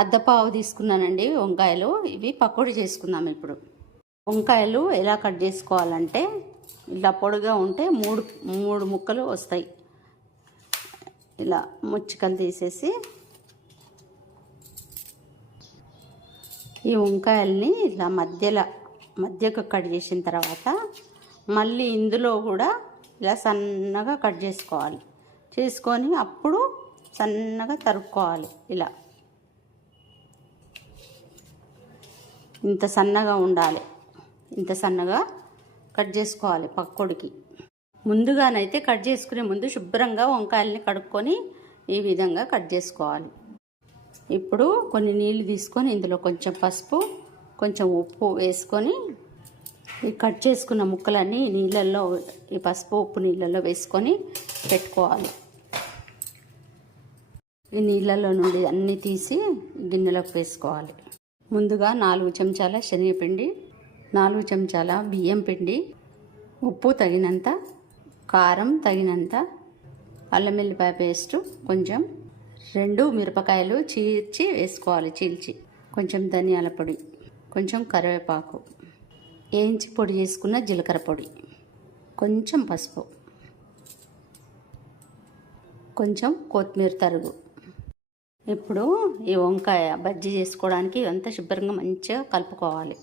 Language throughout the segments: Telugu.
అద్దపావు తీసుకున్నానండి వంకాయలు. ఇవి పకోడీ చేసుకుందాం ఇప్పుడు. వంకాయలు ఎలా కట్ చేసుకోవాలంటే ఇలా పొడిగా ఉంటే మూడు ముక్కలు వస్తాయి. ఇలా ముచ్చికలు తీసేసి ఈ వంకాయల్ని ఇలా మధ్యకు కట్ చేసిన తర్వాత మళ్ళీ ఇందులో కూడా ఇలా సన్నగా కట్ చేసుకోవాలి. చేసుకొని అప్పుడు సన్నగా తరుక్కోవాలి. ఇలా ఇంత సన్నగా ఉండాలి. ఇంత సన్నగా కట్ చేసుకోవాలి పకోడీకి. ముందుగానైతే కట్ చేసుకునే ముందు శుభ్రంగా వంకాయలని కడుక్కొని ఈ విధంగా కట్ చేసుకోవాలి. ఇప్పుడు కొన్ని నీళ్ళు తీసుకొని ఇందులో కొంచెం పసుపు, కొంచెం ఉప్పు వేసుకొని ఈ కట్ చేసుకున్న ముక్కలన్నీ నీళ్ళల్లో, ఈ పసుపు ఉప్పు నీళ్ళల్లో వేసుకొని పెట్టుకోవాలి. ఈ నీళ్ళల్లో నుండి అన్నీ తీసి గిన్నెలోకి వేసుకోవాలి. ముందుగా 4 చెంచాల శనగపిండి, 4 చెంచాల బియ్యం పిండి, ఉప్పు తగినంత, కారం తగినంత, అల్లం వెల్లిపాయ పేస్టు కొంచెం, 2 మిరపకాయలు చీల్చి వేసుకోవాలి. చీల్చి కొంచెం ధనియాల పొడి, కొంచెం కరివేపాకు, వేయించి పొడి చేసుకున్న జీలకర్ర పొడి, కొంచెం పసుపు, కొంచెం కొత్తిమీర తరుగు. ఇప్పుడు ఈ వంకాయ బజ్జీ చేసుకోవడానికి ఇదంతా శుభ్రంగా మంచిగా కలుపుకోవాలి.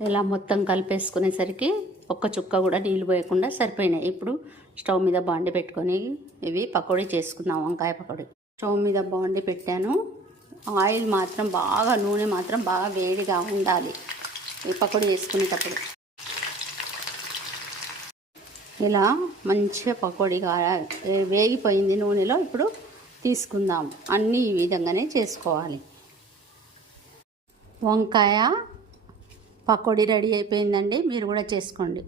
ఇలా మొత్తం కలిపేసుకునేసరికి ఒక్క చుక్క కూడా నీళ్ళు పోయకుండా సరిపోయినాయి. ఇప్పుడు స్టవ్ మీద బాండి పెట్టుకొని ఇవి పకోడీ చేసుకుందాం. వంకాయ పకోడీ స్టవ్ మీద బాండి పెట్టాను. ఆయిల్ మాత్రం బాగా, నూనె మాత్రం బాగా వేడిగా ఉండాలి ఈ పకోడీ చేసుకునేటప్పుడు. ఇలా మంచిగా పకోడీగా వేగిపోయింది నూనెలో. ఇప్పుడు తీసుకుందాం. అన్నీ ఈ విధంగానే చేసుకోవాలి. వంకాయ పకోడీ రెడీ అయిపోయిందండి. మీరు కూడా చేసుకోండి.